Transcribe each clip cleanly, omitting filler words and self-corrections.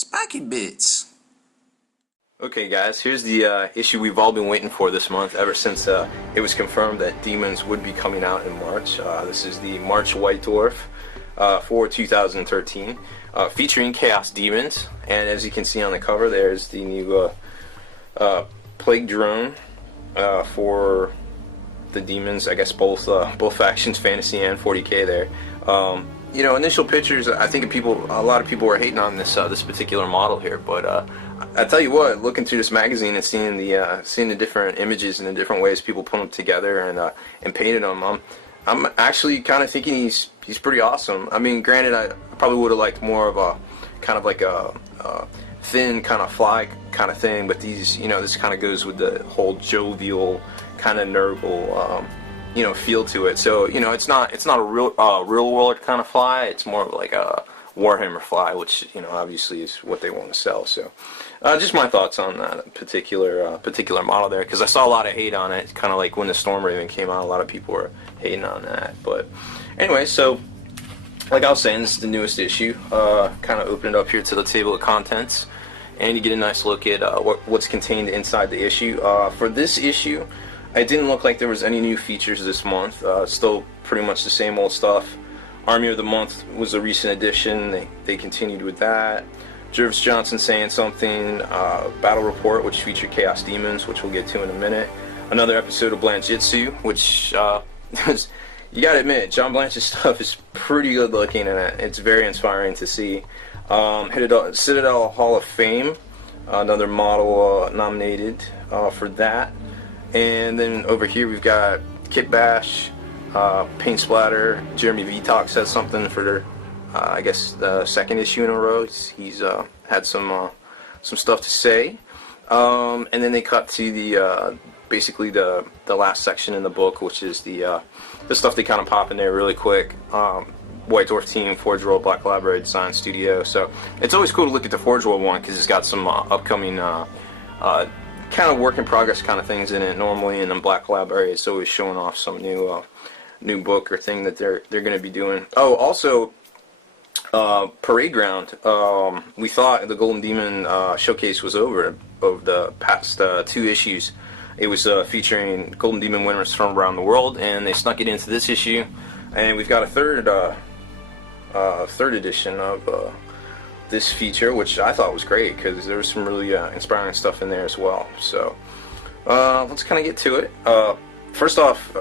Spiky Bits. Okay guys, here's the issue we've all been waiting for this month, ever since it was confirmed that Demons would be coming out in March. This is the March White Dwarf for 2013, featuring Chaos Demons, and as you can see on the cover, there's the new Plague Drone for the Demons, I guess both factions, Fantasy and 40k there. You know, initial pictures, I think a lot of people were hating on this particular model here, but I tell you what, looking through this magazine and seeing the different images and the different ways people put them together and painted them, I'm actually kind of thinking he's pretty awesome. I mean, granted, I probably would have liked more of a kind of like a thin kind of fly kind of thing, but these, you know, this kind of goes with the whole jovial kind of Nurgle you know, feel to it. So, you know, it's not a real world kind of fly. It's more of like a Warhammer fly, which, you know, obviously is what they want to sell. So just my thoughts on that particular model there, because I saw a lot of hate on it. Kind of like when the Stormraven came out, a lot of people were hating on that. But anyway, so like I was saying, this is the newest issue. Kind of opened it up here to the table of contents, and you get a nice look at what's contained inside the issue. For this issue, it didn't look like there was any new features this month. Still pretty much the same old stuff. Army of the Month was a recent addition. They continued with that. Jervis Johnson saying something. Battle Report, which featured Chaos Demons, which we'll get to in a minute. Another episode of Blanchitsu, which you gotta admit, John Blanche's stuff is pretty good looking, and it's very inspiring to see. Citadel Hall of Fame, another model nominated for that. And then over here we've got Kit Bash, Paint Splatter. Jeremy Vitoc says something for their, I guess, the second issue in a row. He's had some stuff to say. And then they cut to the basically the last section in the book, which is the stuff they kind of pop in there really quick. White Dwarf team, Forge World, Black Library Design Studio. So it's always cool to look at the Forge World one because it's got some upcoming kind of work in progress kind of things in it normally, and then Black Library it's always showing off some new book or thing that they're going to be doing. Oh, also Parade Ground. We thought the Golden Demon showcase was over the past 2 issues. It was featuring Golden Demon winners from around the world, and they snuck it into this issue, and we've got a third edition of this feature, which I thought was great because there was some really inspiring stuff in there as well. So let's kind of get to it. First off,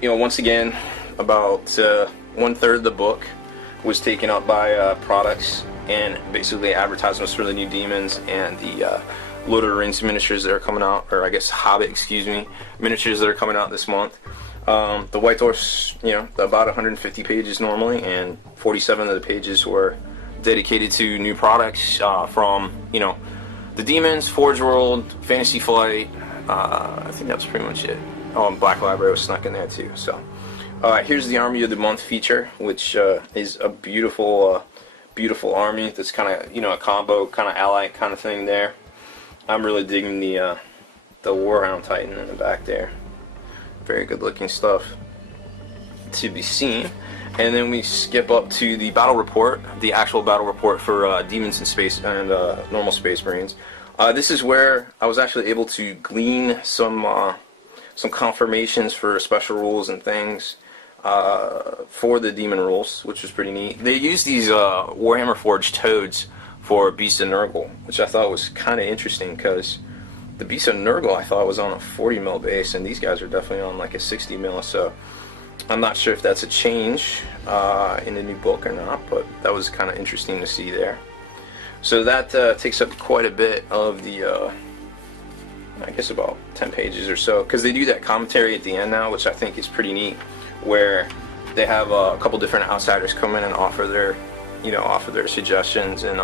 you know, once again, about 1/3 of the book was taken up by products and basically advertisements for the new Demons and the Lord of the Rings miniatures that are coming out, or I guess Hobbit, excuse me, miniatures that are coming out this month. The White Dwarf's, you know, about 150 pages normally, and 47 of the pages were dedicated to new products from, you know, the Demons, Forge World, Fantasy Flight. I think that was pretty much it. Oh, and Black Library was snuck in there too. So here's the Army of the Month feature, which is a beautiful army. That's kind of, you know, a combo kind of ally kind of thing there. I'm really digging the Warhound Titan in the back there. Very good looking stuff to be seen. And then we skip up to the battle report, the actual battle report for Demons in Space and normal Space Marines. This is where I was actually able to glean some confirmations for special rules and things for the Demon rules, which was pretty neat. They used these Warhammer Forged Toads for Beast of Nurgle, which I thought was kind of interesting because the Beast of Nurgle I thought was on a 40 mil base, and these guys are definitely on like a 60 mil. So I'm not sure if that's a change in the new book or not, but that was kind of interesting to see there. So that takes up quite a bit of the, I guess about 10 pages or so, because they do that commentary at the end now, which I think is pretty neat, where they have a couple different outsiders come in and offer their suggestions and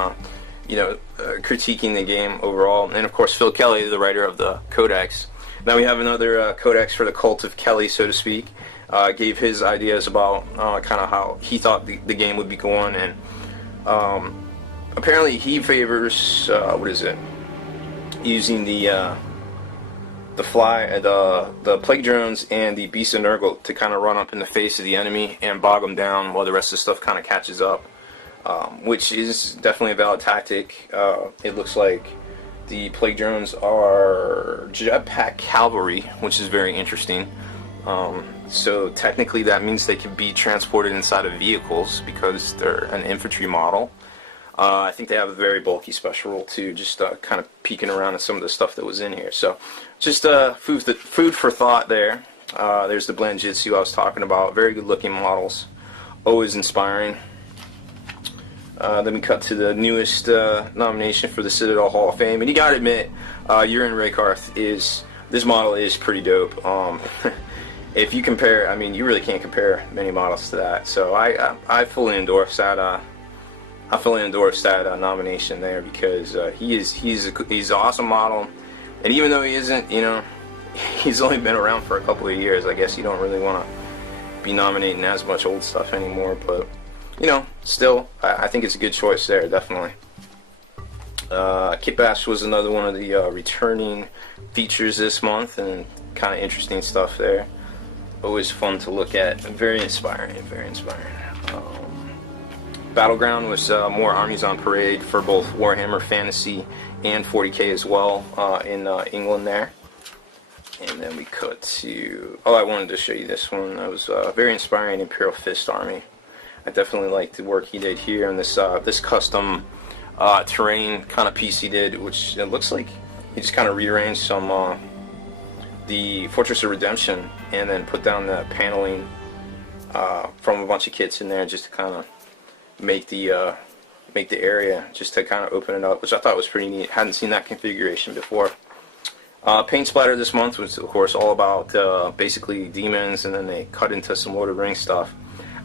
critiquing the game overall. And of course, Phil Kelly, the writer of the Codex. Now we have another Codex for the cult of Kelly, so to speak. Gave his ideas about kind of how he thought the game would be going, and apparently he favors using the plague drones and the Beast of Nurgle to kind of run up in the face of the enemy and bog them down while the rest of the stuff kind of catches up. which is definitely a valid tactic. It looks like the plague drones are jetpack cavalry, which is very interesting. So technically that means they can be transported inside of vehicles because they're an infantry model. I think they have a very bulky special rule too, just kind of peeking around at some of the stuff that was in here. So just food for thought there. There's the blend jitsu I was talking about. Very good looking models, always inspiring. Then we cut to the newest nomination for the Citadel Hall of Fame, and you gotta admit, Urin Raykarth this model is pretty dope. If you compare, I mean, you really can't compare many models to that. So I fully endorse that. I fully endorse that nomination there because he's an awesome model, and even though he isn't, you know, he's only been around for a couple of years. I guess you don't really want to be nominating as much old stuff anymore, but you know, still, I think it's a good choice there, definitely. Kit Bash was another one of the returning features this month, and kind of interesting stuff there. Always fun to look at. Very inspiring, very inspiring. Battleground was more armies on parade for both Warhammer Fantasy and 40k as well in England there. And then we cut to, I wanted to show you this one. That was very inspiring Imperial Fist army. I definitely like the work he did here and this custom terrain kind of piece he did, which it looks like he just kind of rearranged some the Fortress of Redemption and then put down the paneling from a bunch of kits in there just to kind of make the area, just to kind of open it up, which I thought was pretty neat. Hadn't seen that configuration before. Paint Splatter this month was, of course, all about basically demons, and then they cut into some Lord of the Rings stuff.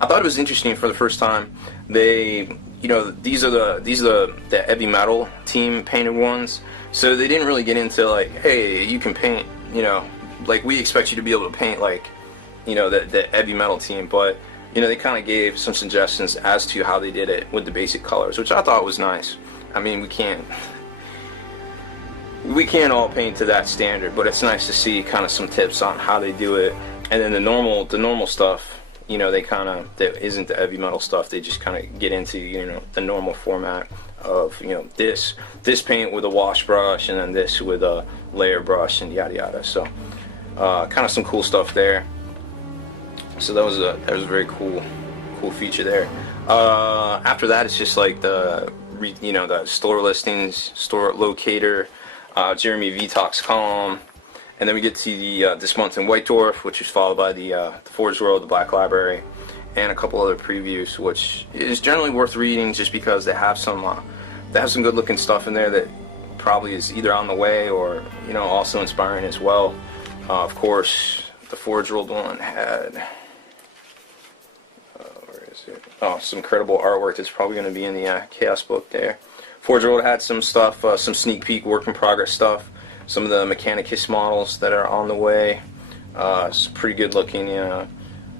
I thought it was interesting for the first time. They, you know, these are the heavy metal team painted ones. So they didn't really get into like, hey, you can paint, you know, like we expect you to be able to paint like, you know, the heavy metal team. But you know, they kind of gave some suggestions as to how they did it with the basic colors, which I thought was nice. I mean, we can't all paint to that standard, but it's nice to see kind of some tips on how they do it. And then the normal stuff, you know, that isn't the heavy metal stuff. They just kind of get into, you know, the normal format of, you know, this paint with a wash brush and then this with a layer brush and yada yada. So kind of some cool stuff there. So that was a very cool feature there. After that, it's just like the store listings, store locator, Jeremy Vitox's column. And then we get to the this month in White Dwarf, which is followed by the Forge World, the Black Library, and a couple other previews, which is generally worth reading just because they have some good-looking stuff in there that probably is either on the way or, you know, also inspiring as well. Of course, the Forge World one had where is it? Oh, some incredible artwork that's probably going to be in the Chaos book there. Forge World had some stuff, some sneak peek work in progress stuff. Some of the Mechanicus models that are on the way. Some pretty good looking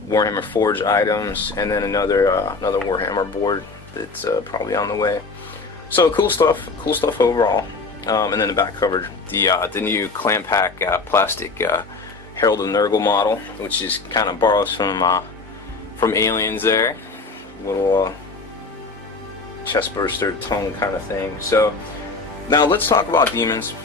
Warhammer Forge items, and then another Warhammer board that's probably on the way. So cool stuff overall. And then the back covered the new Clam Pack plastic Herald of Nurgle model, which is kind of borrows from Aliens there. Little chest burster tongue kind of thing. So now let's talk about demons.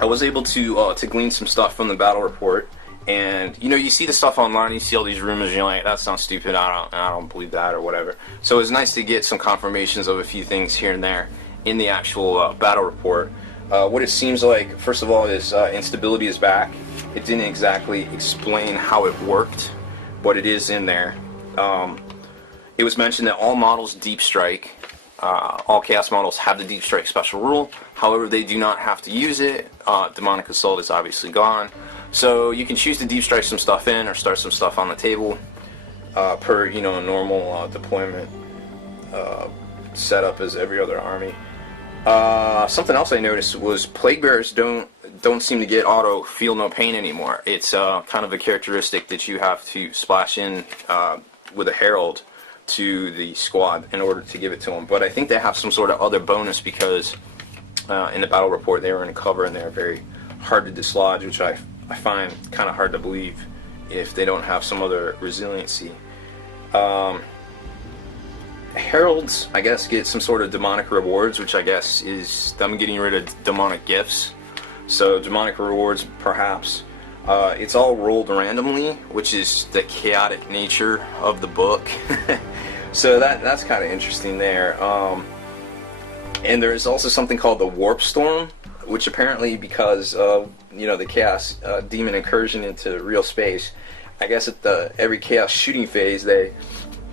I was able to glean some stuff from the battle report, and you know, you see the stuff online, you see all these rumors, and you're like, that sounds stupid, I don't believe that or whatever. So it's nice to get some confirmations of a few things here and there in the actual battle report. What it seems like, first of all, is instability is back. It didn't exactly explain how it worked, but it is in there. It was mentioned that all models deep strike. All Chaos models have the Deep Strike special rule. However, they do not have to use it. Demonic Assault is obviously gone. So you can choose to Deep Strike some stuff in or start some stuff on the table per, you know, a normal deployment setup as every other army. Something else I noticed was Plague Bearers don't seem to get auto feel no pain anymore. It's kind of a characteristic that you have to splash in with a Herald to the squad in order to give it to them. But I think they have some sort of other bonus because in the battle report they were in cover and they're very hard to dislodge, which I find kind of hard to believe if they don't have some other resiliency. Heralds, I guess, get some sort of demonic rewards, which I guess is them getting rid of demonic gifts. So demonic rewards, perhaps. It's all rolled randomly, which is the chaotic nature of the book. So that's kind of interesting there. And there's also something called the Warp Storm, which apparently, because of the Chaos Demon incursion into real space, I guess at every Chaos shooting phase,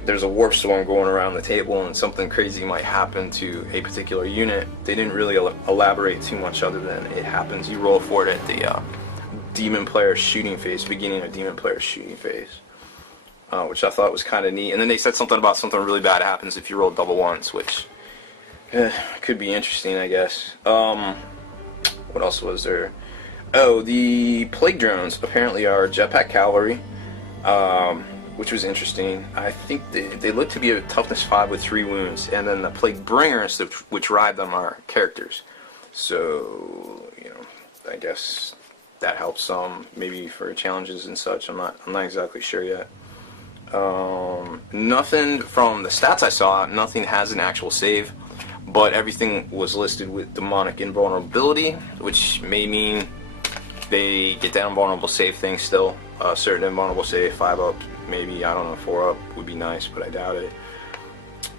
there's a warp storm going around the table, and something crazy might happen to a particular unit. They didn't really elaborate too much other than it happens. You roll for it at the Demon player shooting phase, beginning of Demon player shooting phase, which I thought was kind of neat. And then they said something about something really bad happens if you roll double ones, which could be interesting, I guess. What else was there? Oh, the Plague Drones apparently are jetpack cavalry, which was interesting. I think they look to be a toughness 5 with 3 wounds, and then the Plague Bringers, which ride them, are characters. So, I guess that helps some, maybe for challenges and such. I'm not exactly sure yet. Nothing from the stats I saw, nothing has an actual save, but everything was listed with demonic invulnerability, which may mean they get that invulnerable save thing still. Certain invulnerable save, 5 up, maybe, I don't know, 4 up would be nice, but I doubt it.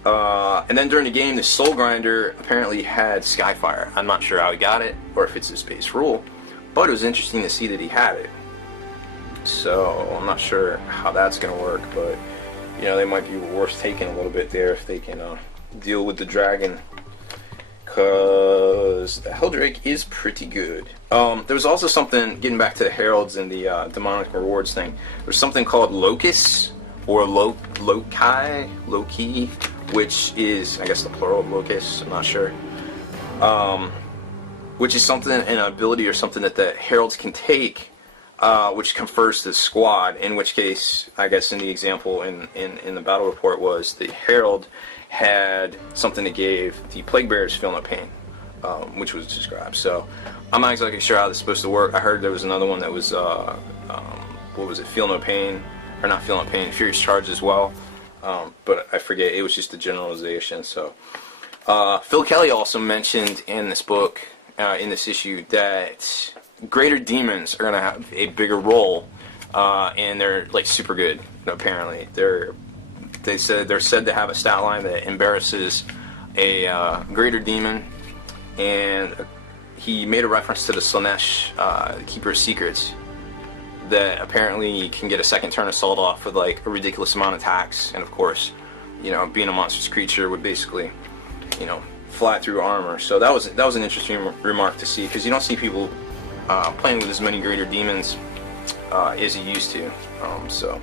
And then during the game, the Soul Grinder apparently had Skyfire. I'm not sure how he got it, or if it's his base rule, but it was interesting to see that he had it. So, I'm not sure how that's going to work, but, they might be worth taking a little bit there if they can deal with the dragon, because the Helldrake is pretty good. There was also something, getting back to the Heralds and the demonic rewards thing, there's something called Locus, or Loki, which is, I guess, the plural of Locus, I'm not sure. Which is something, an ability or something that the Heralds can take, which confers to the squad, in which case, I guess in the example in the battle report was the Herald had something that gave the Plague Bearers Feel No Pain, which was described. So I'm not exactly sure how this is supposed to work. I heard there was another one that was, what was it, Feel No Pain, or not Feel No Pain, Furious Charge as well, but I forget, it was just a generalization. So Phil Kelly also mentioned in this book, in this issue, that greater demons are going to have a bigger role, and they're like super good, apparently. They're said to have a stat line that embarrasses a greater demon, and he made a reference to the Slanesh, Keeper's Secrets, that apparently can get a second turn assault off with like a ridiculous amount of attacks, and of course, being a monstrous creature would basically, fly through armor. So that was an interesting remark to see, because you don't see people playing with as many greater demons as you used to. So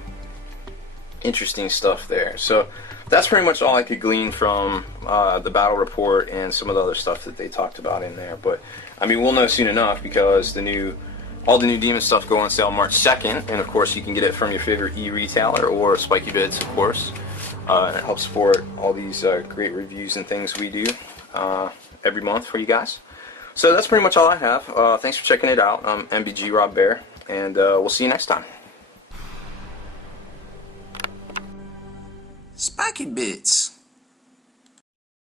interesting stuff there. So that's pretty much all I could glean from the battle report and some of the other stuff that they talked about in there. But I mean, we'll know soon enough, because all the new demon stuff go on sale March 2nd, and of course you can get it from your favorite e-retailer or Spiky Bits, of course. And it helps support all these great reviews and things we do every month for you guys. So that's pretty much all I have. Thanks for checking it out. I'm MBG Rob Bear, and we'll see you next time. Spiky Bits.